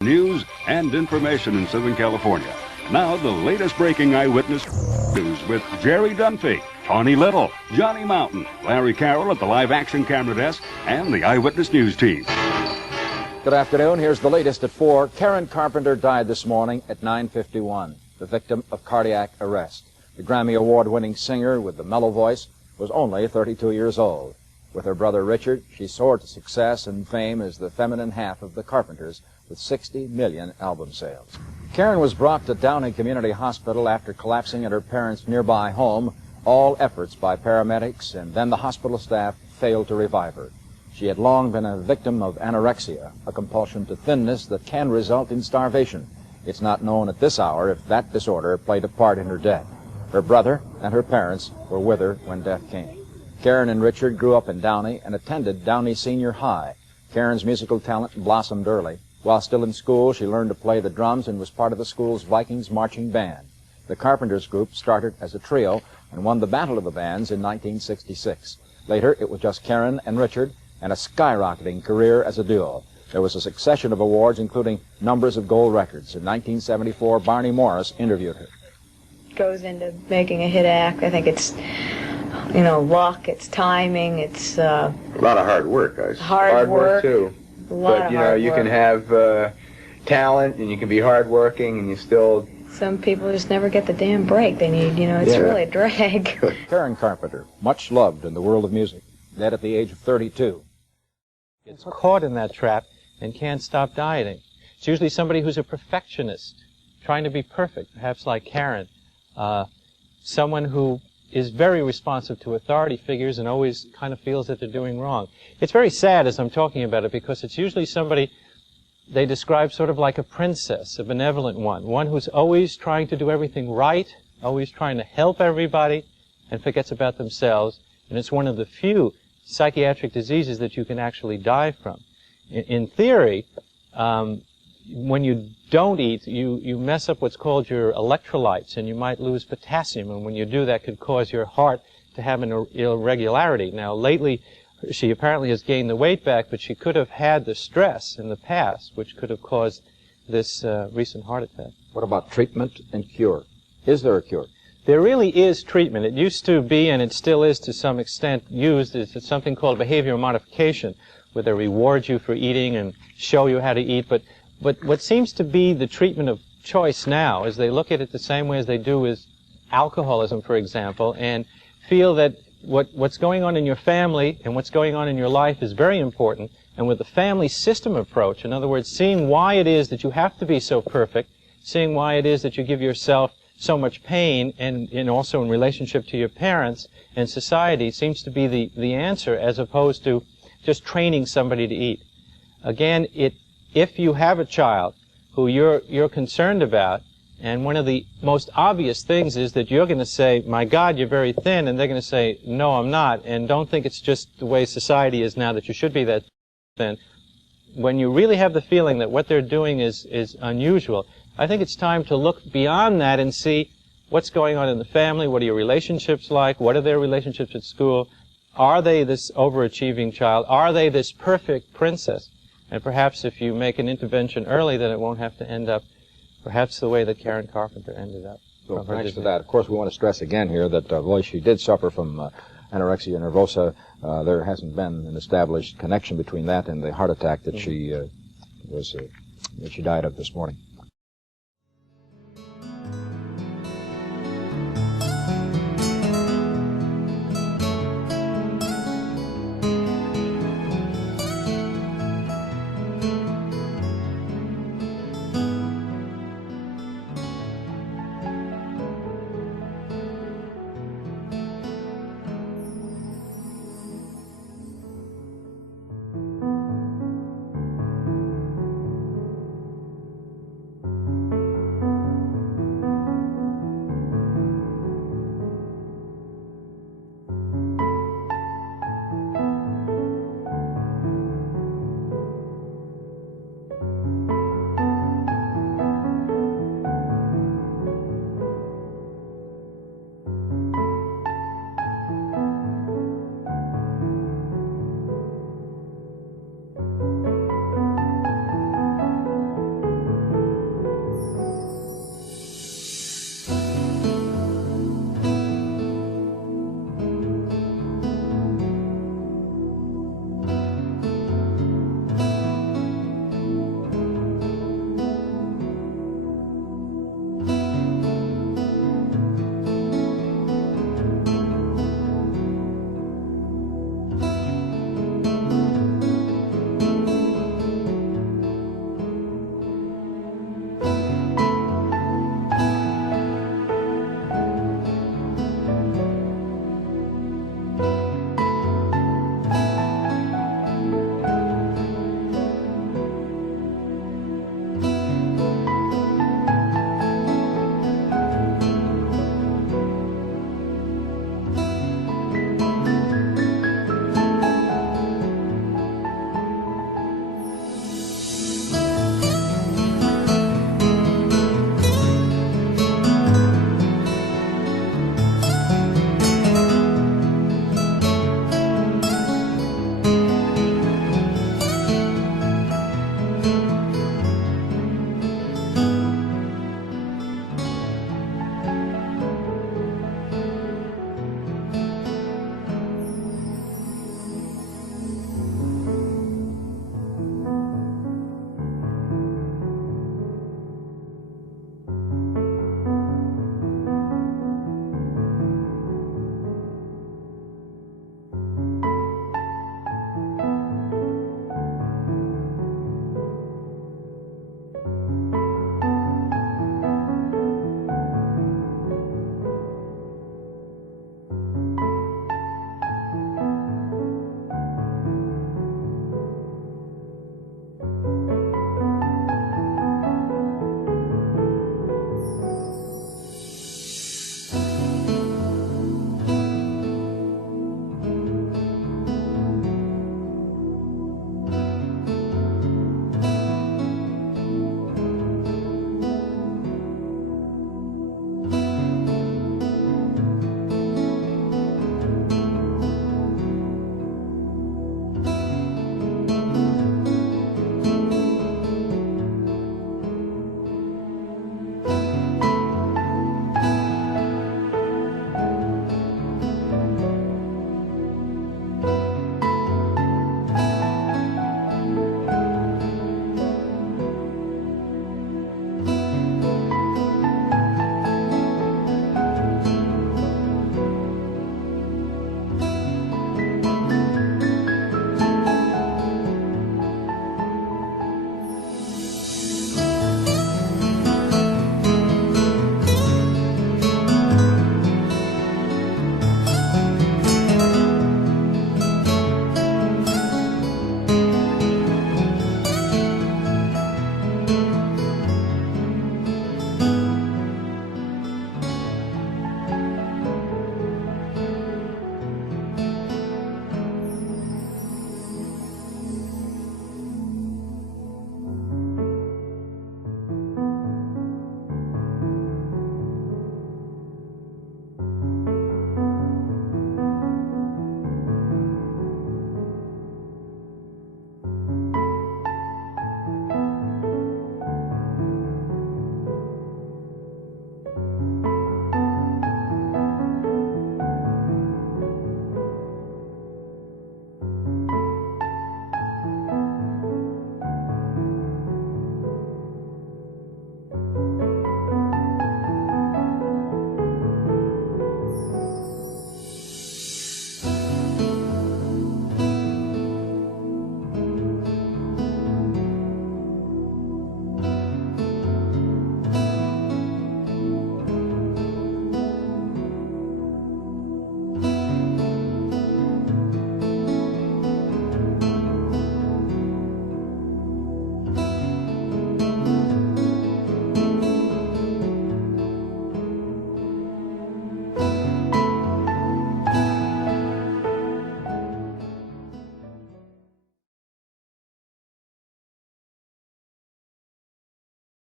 News and information in Southern California. Now the latest breaking eyewitness news with Jerry Dunphy, Tawny Little, Johnny Mountain, Larry Carroll at the live action camera desk, and the Eyewitness News team. Good afternoon. Here's the latest at 4. Karen Carpenter died this morning at 9:51, the victim of cardiac arrest. The Grammy Award-winning singer with the mellow voice was only 32 years old. With her brother Richard, she soared to success and fame as the feminine half of the Carpenters with 60 million album sales. Karen was brought to Downey Community Hospital after collapsing at her parents' nearby home. All efforts by paramedics and then the hospital staff failed to revive her. She had long been a victim of anorexia, a compulsion to thinness that can result in starvation. It's not known at this hour if that disorder played a part in her death. Her brother and her parents were with her when death came. Karen and Richard grew up in Downey and attended Downey Senior High. Karen's musical talent blossomed early. While still in school, she learned to play the drums and was part of the school's Vikings marching band. The Carpenters group started as a trio and won the Battle of the Bands in 1966. Later, it was just Karen and Richard and a skyrocketing career as a duo. There was a succession of awards, including numbers of gold records. In 1974, Barney Morris interviewed her. Goes into making a hit act. I think it's, luck, it's timing, it's... a lot of hard work, guys. Hard work, too. But, you can have talent, and you can be hardworking, and you still... Some people just never get the damn break they need, it's really a drag. Karen Carpenter, much loved in the world of music, dead at the age of 32. Gets caught in that trap and can't stop dieting. It's usually somebody who's a perfectionist, trying to be perfect, perhaps like Karen. Someone who is very responsive to authority figures and always kind of feels that they're doing wrong. It's very sad as I'm talking about it because it's usually somebody they describe sort of like a princess, a benevolent one who's always trying to do everything right, always trying to help everybody, and forgets about themselves. And it's one of the few psychiatric diseases that you can actually die from. In theory, when you don't eat, you mess up what's called your electrolytes, and you might lose potassium, and when you do, that could cause your heart to have an irregularity. Now, lately, she apparently has gained the weight back, but she could have had the stress in the past, which could have caused this recent heart attack. What about treatment and cure? Is there a cure? There really is treatment. It used to be, and it still is to some extent, used as something called behavioral modification, where they reward you for eating and show you how to eat. But what seems to be the treatment of choice now is they look at it the same way as they do with alcoholism, for example, and feel that what's going on in your family and what's going on in your life is very important. And with the family system approach, in other words, seeing why it is that you have to be so perfect, seeing why it is that you give yourself so much pain, and also in relationship to your parents and society, seems to be the answer, as opposed to just training somebody to eat. Again, if you have a child who you're concerned about, and one of the most obvious things is that you're going to say, my God, you're very thin, and they're going to say, no, I'm not, and don't think it's just the way society is now that you should be that thin. When you really have the feeling that what they're doing is unusual, I think it's time to look beyond that and see what's going on in the family, what are your relationships like, what are their relationships at school, are they this overachieving child, are they this perfect princess? And perhaps if you make an intervention early, then it won't have to end up perhaps the way that Karen Carpenter ended up. So thanks for that. Of course, we want to stress again here that although she did suffer from anorexia nervosa, there hasn't been an established connection between that and the heart attack that she died of this morning.